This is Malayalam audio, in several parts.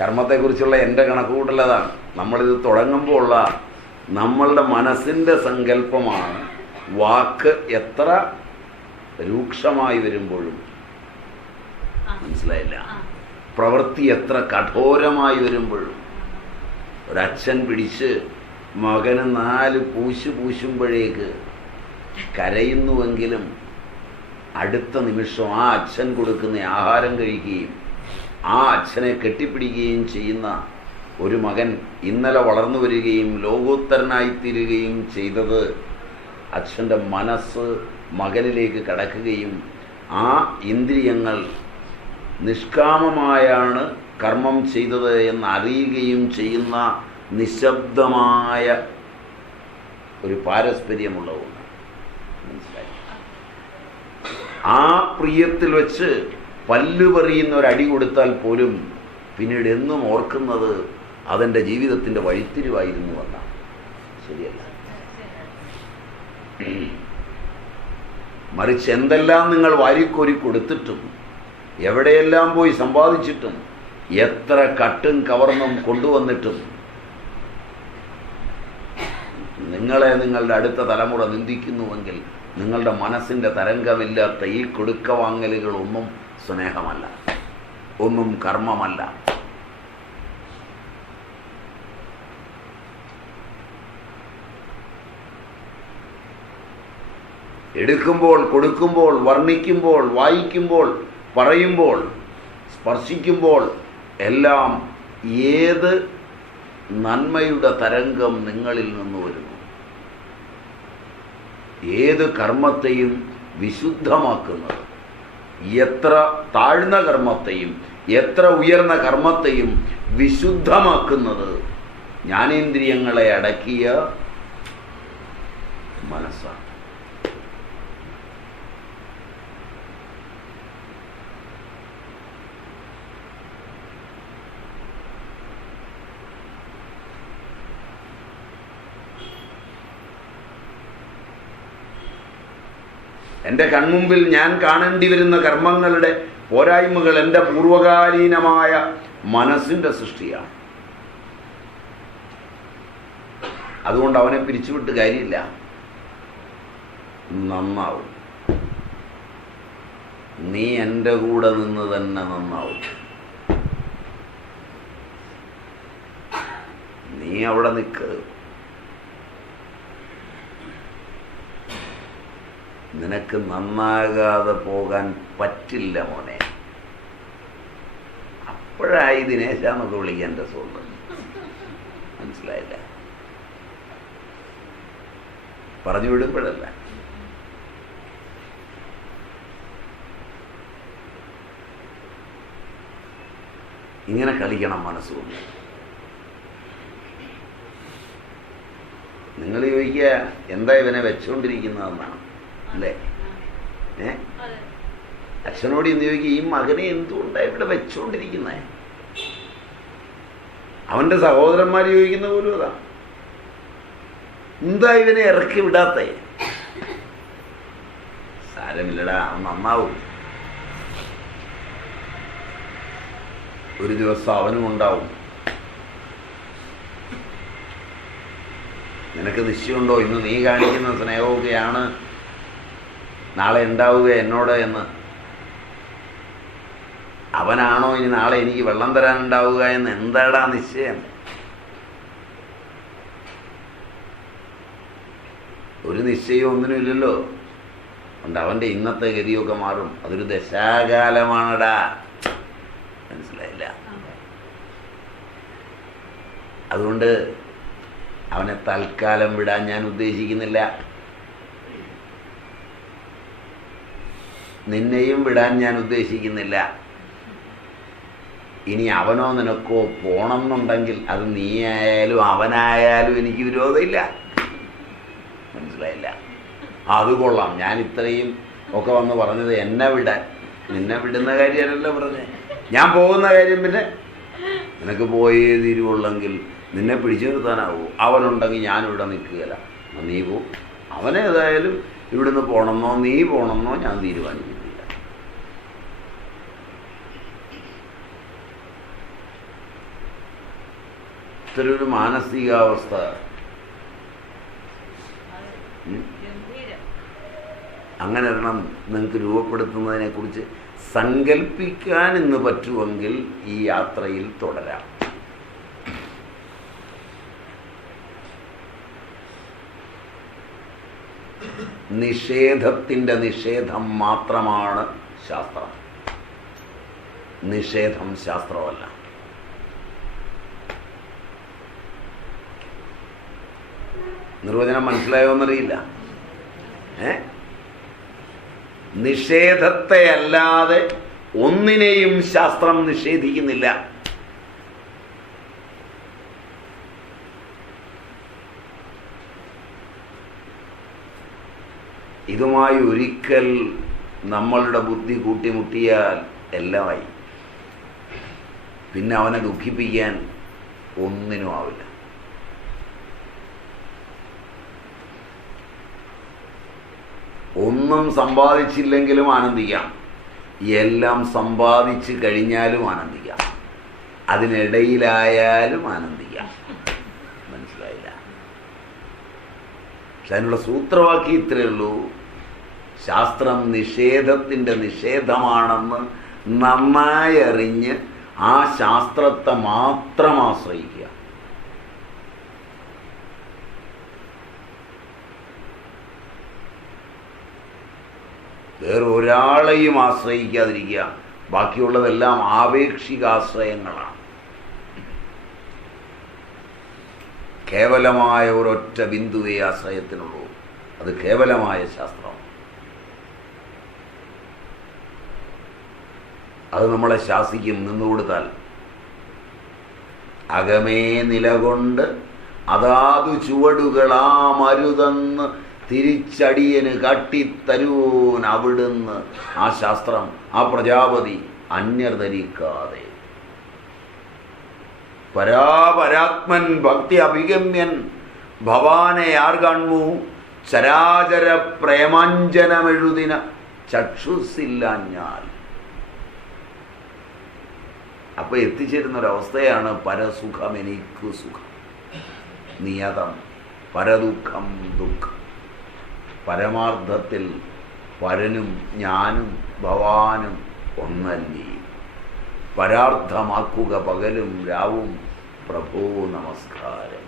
കർമ്മത്തെക്കുറിച്ചുള്ള എൻ്റെ കണക്കുകൂട്ടലതാണ്. നമ്മളിത് തുടങ്ങുമ്പോൾ ഉള്ള നമ്മളുടെ മനസ്സിൻ്റെ സങ്കല്പമാണ് വാക്ക് എത്ര രൂക്ഷമായി വരുമ്പോഴും, മനസ്സിലായില്ല, പ്രവൃത്തി എത്ര കഠോരമായി വരുമ്പോഴും, ഒരച്ഛൻ പിടിച്ച് മകന് 4 പൂശുമ്പോഴേക്ക് കരയുന്നുവെങ്കിലും അടുത്ത നിമിഷം ആ അച്ഛൻ കൊടുക്കുന്ന ആഹാരം കഴിക്കുകയും ആ അച്ഛനെ കെട്ടിപ്പിടിക്കുകയും ചെയ്യുന്ന ഒരു മകൻ ഇന്നലെ വളർന്നു വരികയും ലോകോത്തരനായിത്തീരുകയും ചെയ്തത് അച്ഛൻ്റെ മനസ്സ് മകനിലേക്ക് കടക്കുകയും ആ ഇന്ദ്രിയങ്ങൾ നിഷ്കാമമായാണ് കർമ്മം ചെയ്തത് എന്നറിയുകയും ചെയ്യുന്ന നിശബ്ദമായ ഒരു പാരസ്പര്യമുള്ളതുകൊണ്ട് മനസ്സിലായി. ആ പ്രിയത്തിൽ വെച്ച് പല്ലുപറിയുന്ന ഒരടി കൊടുത്താൽ പോലും പിന്നീട് എന്നും ഓർക്കുന്നത് അതെൻ്റെ ജീവിതത്തിൻ്റെ വഴിത്തിരിവായിരുന്നു എന്നാണ്. ശരിയല്ല? മറിച്ച് എന്തെല്ലാം നിങ്ങൾ വാരിക്കോരി കൊടുത്തിട്ടും എവിടെയെല്ലാം പോയി സമ്പാദിച്ചിട്ടും എത്ര കട്ടും കവർന്നും കൊണ്ടുവന്നിട്ടും നിങ്ങളെ നിങ്ങളുടെ അടുത്ത തലമുറ നിന്ദിക്കുന്നുവെങ്കിൽ നിങ്ങളുടെ മനസ്സിൻ്റെ തരംഗമില്ലാത്ത ഈ കൊടുക്കവാങ്ങലുകളൊന്നും സ്നേഹമല്ല, ഒന്നും കർമ്മമല്ല. എടുക്കുമ്പോൾ, കൊടുക്കുമ്പോൾ, വർണ്ണിക്കുമ്പോൾ, വായിക്കുമ്പോൾ, പറയുമ്പോൾ, സ്പർശിക്കുമ്പോൾ എല്ലാം ഏത് നന്മയുടെ തരംഗം നിങ്ങളിൽ നിന്ന് വരുന്നു? ഏത് കർമ്മത്തെയും വിശുദ്ധമാക്കുന്നത്, എത്ര താഴ്ന്ന കർമ്മത്തെയും എത്ര ഉയർന്ന കർമ്മത്തെയും വിശുദ്ധമാക്കുന്നത് ജ്ഞാനേന്ദ്രിയങ്ങളെ അടക്കിയ മനസ്സാണ്. എൻ്റെ കൺമുമ്പിൽ ഞാൻ കാണേണ്ടി വരുന്ന കർമ്മങ്ങളുടെ പോരായ്മകൾ എൻ്റെ പൂർവകാലീനമായ മനസ്സിൻ്റെ സൃഷ്ടിയാണ്. അതുകൊണ്ട് അവനെ പിരിച്ചുവിട്ട് കാര്യമില്ല, നന്നാവും. നീ എൻ്റെ കൂടെ നിന്ന് തന്നെ നന്നാവും. നീ അവിടെ നിൽക്ക്. നിനക്ക് നന്നാകാതെ പോകാൻ പറ്റില്ല മോനെ. അപ്പോഴായി ദിനേശാന്നൊക്കെ വിളിക്കാൻ രസമുണ്ട്. മനസ്സിലായില്ല? പറഞ്ഞു വിടുമ്പോഴല്ല. ഇങ്ങനെ കളിക്കണം മനസ്സുകൊണ്ട്. നിങ്ങൾ ചോദിക്കുക എന്താ ഇവനെ വെച്ചുകൊണ്ടിരിക്കുന്നതെന്നാണ് അല്ലേ? അച്ഛനോട് ഇന്ന് ചോദിക്കുക ഈ മകനെ എന്തുകൊണ്ടാണ് ഇവിടെ വെച്ചുകൊണ്ടിരിക്കുന്നത്? അവൻ്റെ സഹോദരന്മാർ ചോദിക്കുന്ന പോലും അതാ, എന്താ ഇവനെ ഇറക്കി വിടാത്ത? സാരമില്ലടാ, അവൻ നന്നാവും. ഒരു ദിവസം അവനും ഉണ്ടാവും. നിനക്ക് നിശ്ചയമുണ്ടോ ഇന്ന് നീ കാണിക്കുന്ന സ്നേഹമൊക്കെയാണ് നാളെ ഉണ്ടാവുക എന്നോട് എന്ന്? അവനാണോ ഇനി നാളെ എനിക്ക് വെള്ളം തരാനുണ്ടാവുക എന്ന് എന്താടാ നിശ്ചയം? ഒരു നിശ്ചയം ഒന്നിനുമില്ലല്ലോ. അതുകൊണ്ട് അവൻ്റെ ഇന്നത്തെ ഗതിയൊക്കെ മാറും. അതൊരു ദശാകാലമാണടാ. മനസ്സിലായില്ല? അതുകൊണ്ട് അവനെ തൽക്കാലം വിടാൻ ഞാൻ ഉദ്ദേശിക്കുന്നില്ല. നിന്നെയും വിടാൻ ഞാൻ ഉദ്ദേശിക്കുന്നില്ല. ഇനി അവനോ നിനക്കോ പോണം എന്നുണ്ടെങ്കിൽ അത് നീ ആയാലും അവനായാലും എനിക്ക് വിരോധമില്ല. മനസ്സിലായില്ല? അത് കൊള്ളാം. ഞാൻ ഇത്രയും ഒക്കെ വന്ന് പറഞ്ഞത് എന്നെ വിടാൻ. നിന്നെ വിടുന്ന കാര്യമല്ലല്ലോ പറഞ്ഞേ. ഞാൻ പോകുന്ന കാര്യം പിന്നെ നിനക്ക് പോയേ തീരുവുള്ളെങ്കിൽ നിന്നെ പിടിച്ചു നിർത്താനാവൂ. അവനുണ്ടെങ്കിൽ ഞാനിവിടെ നിൽക്കുകയില്ല. നീ പോവും. അവനേതായാലും ഇവിടുന്ന് പോകണമെന്നോ നീ പോകണമെന്നോ ഞാൻ തീരുമാനിക്കുന്നില്ല. ഇത്തരൊരു മാനസികാവസ്ഥ അങ്ങനെ ഒരെണ്ണം നിങ്ങൾക്ക് രൂപപ്പെടുത്തുന്നതിനെക്കുറിച്ച് സങ്കല്പിക്കാൻ ഇന്ന് പറ്റുമെങ്കിൽ ഈ യാത്രയിൽ തുടരാം. നിഷേധത്തിൻ്റെ നിഷേധം മാത്രമാണ് ശാസ്ത്രം. നിഷേധം ശാസ്ത്രമല്ല. നിർവചനം മനസ്സിലായോ എന്നറിയില്ല. നിഷേധത്തെ അല്ലാതെ ഒന്നിനെയും ശാസ്ത്രം നിഷേധിക്കുന്നില്ല. ഇതുമായി ഒരിക്കൽ നമ്മളുടെ ബുദ്ധി കൂട്ടിമുട്ടിയാൽ എല്ലാമായി. പിന്നെ അവനെ ദുഃഖിപ്പിക്കാൻ ഒന്നിനും ആവില്ല. ഒന്നും സമ്പാദിച്ചില്ലെങ്കിലും ആനന്ദിക്കാം, എല്ലാം സമ്പാദിച്ച് കഴിഞ്ഞാലും ആനന്ദിക്കാം, അതിനിടയിലായാലും ആനന്ദിക്കാം. മനസ്സിലായില്ല? പക്ഷെ അതിനുള്ള സൂത്രവാക്യം ഇത്രയേ ഉള്ളൂ: ശാസ്ത്രം നിഷേധത്തിൻ്റെ നിഷേധമാണെന്ന് നന്നായി അറിഞ്ഞ് ആ ശാസ്ത്രത്തെ മാത്രം ആശ്രയിക്കുക. വേറൊരാളെയും ആശ്രയിക്കാതിരിക്കുക. ബാക്കിയുള്ളതെല്ലാം ആപേക്ഷികാശ്രയങ്ങളാണ്. കേവലമായ ഒരൊറ്റ ബിന്ദുവേ ആശ്രയത്തിനുള്ളൂ. അത് കേവലമായ ശാസ്ത്രം. അത് നമ്മളെ ശാസിക്കും നിന്നുകൊടുത്താൽ. അകമേ നിലകൊണ്ട് അതാതു ചുവടുകളാ മരുതെന്ന് തിരിച്ചടിയന് കാട്ടിത്തരൂൻ അവിടുന്ന്. ആ ശാസ്ത്രം, ആ പ്രജാപതി അന്യർ ധരിക്കാതെ. പരാപരാത്മൻ ഭക്തി അഭിഗമ്യൻ ഭവാനെ ആർ കാൺമു ചരാചര പ്രേമാഞ്ജനമെഴുതിന ചക്ഷുസില്ലാഞ്ഞാൽ. അപ്പൊ എത്തിച്ചേരുന്നൊരവസ്ഥയാണ് പരസുഖം എനിക്കു സുഖം, നിയതം പരദുഃഖം ദുഃഖം. പരമാർത്ഥത്തിൽ പരനും ഞാനും ഭവാനും ഒന്നല്ലേ. പരാർത്ഥമാക്കുക പകലും രാവും പ്രഭോ നമസ്കാരം.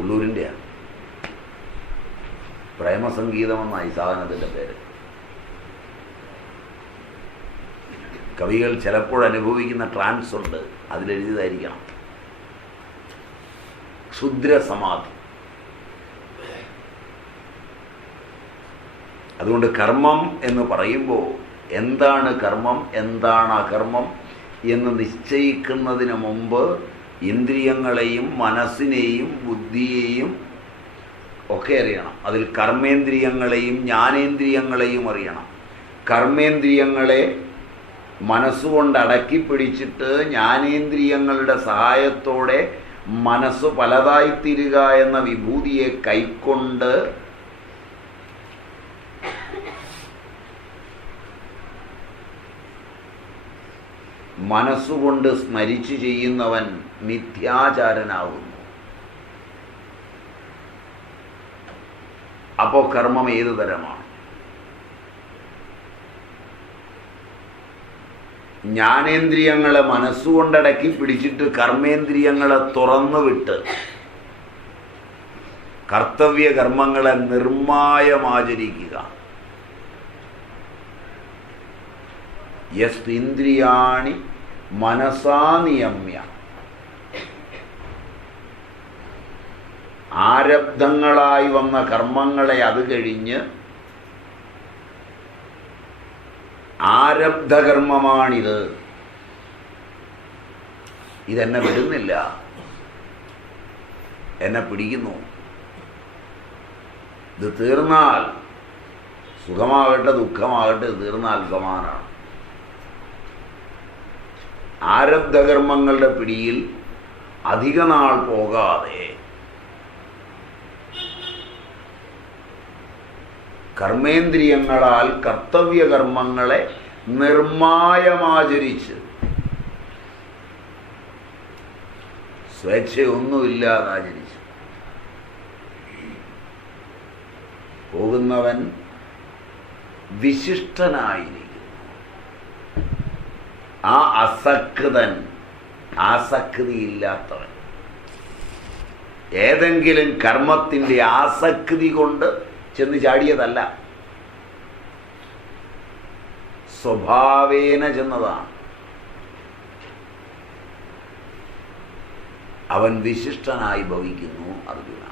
ഉള്ളൂരിൻ്റെയാണ്. പ്രേമസംഗീതമെന്നായി സാധനത്തിൻ്റെ പേര്. കവികൾ ചിലപ്പോൾ അനുഭവിക്കുന്ന ട്രാൻസ് ഉണ്ട്, അതിലെഴുതിയതായിരിക്കണം. ക്ഷുദ്രസമാധി. അതുകൊണ്ട് കർമ്മം എന്ന് പറയുമ്പോൾ എന്താണ് കർമ്മം, എന്താണ് അകർമ്മം എന്ന് നിശ്ചയിക്കുന്നതിന് മുമ്പ് ഇന്ദ്രിയങ്ങളെയും മനസ്സിനെയും ബുദ്ധിയെയും ഒക്കെ അറിയണം. അതിൽ കർമ്മേന്ദ്രിയങ്ങളെയും ജ്ഞാനേന്ദ്രിയങ്ങളെയും അറിയണം. കർമ്മേന്ദ്രിയങ്ങളെ മനസ്സുകൊണ്ട് അടക്കി പിടിച്ചിട്ട് ജ്ഞാനേന്ദ്രിയങ്ങളുടെ സഹായത്തോടെ മനസ്സ് പലതായിത്തീരുക എന്ന വിഭൂതിയെ കൈക്കൊണ്ട് മനസ്സുകൊണ്ട് സ്മരിച്ചു ചെയ്യുന്നവൻ മിഥ്യാചാരനാകുന്നു. അപ്പോൾ കർമ്മം ഏതു തരമാണ്? ജ്ഞാനേന്ദ്രിയങ്ങളെ മനസ്സുകൊണ്ടടക്കി പിടിച്ചിട്ട് കർമ്മേന്ദ്രിയങ്ങളെ തുറന്നു വിട്ട് കർത്തവ്യ കർമ്മങ്ങളെ നിർമായമാചരിക്കുക. യസ്തിന്ദ്രിയാണി മനസാ നിയമ്യ. ആരബ്ധങ്ങളായി വന്ന കർമ്മങ്ങളെ അത് കഴിഞ്ഞ് ആരബ്ധകർമ്മമാണിത്, ഇതെന്നെ വിടുന്നില്ല, എന്നെ പിടിക്കുന്നു, ഇത് തീർന്നാൽ സുഖമാകട്ടെ ദുഃഖമാകട്ടെ തീർന്നാൽ സമാനാണ്. ആരബ്ധകർമ്മങ്ങളുടെ പിടിയിൽ അധിക നാൾ പോകാതെ കർമ്മേന്ദ്രിയങ്ങളാൽ കർത്തവ്യകർമ്മങ്ങളെ നിർമായമാചരിച്ച് സ്വേച്ഛയൊന്നുമില്ലാതെ ആചരിച്ചു. പോകുന്നവൻ വിശിഷ്ടനായിരിക്കുന്നു. ആ അസക്തൻ, ആസക്തിയില്ലാത്തവൻ, ഏതെങ്കിലും കർമ്മത്തിൻ്റെ ആസക്തി കൊണ്ട് ചെന്ന് ചാടിയതല്ല, സ്വഭാവേന ചെന്നതാണ്. അവൻ വിശിഷ്ടനായി ഭവിക്കുന്നു അർജുന.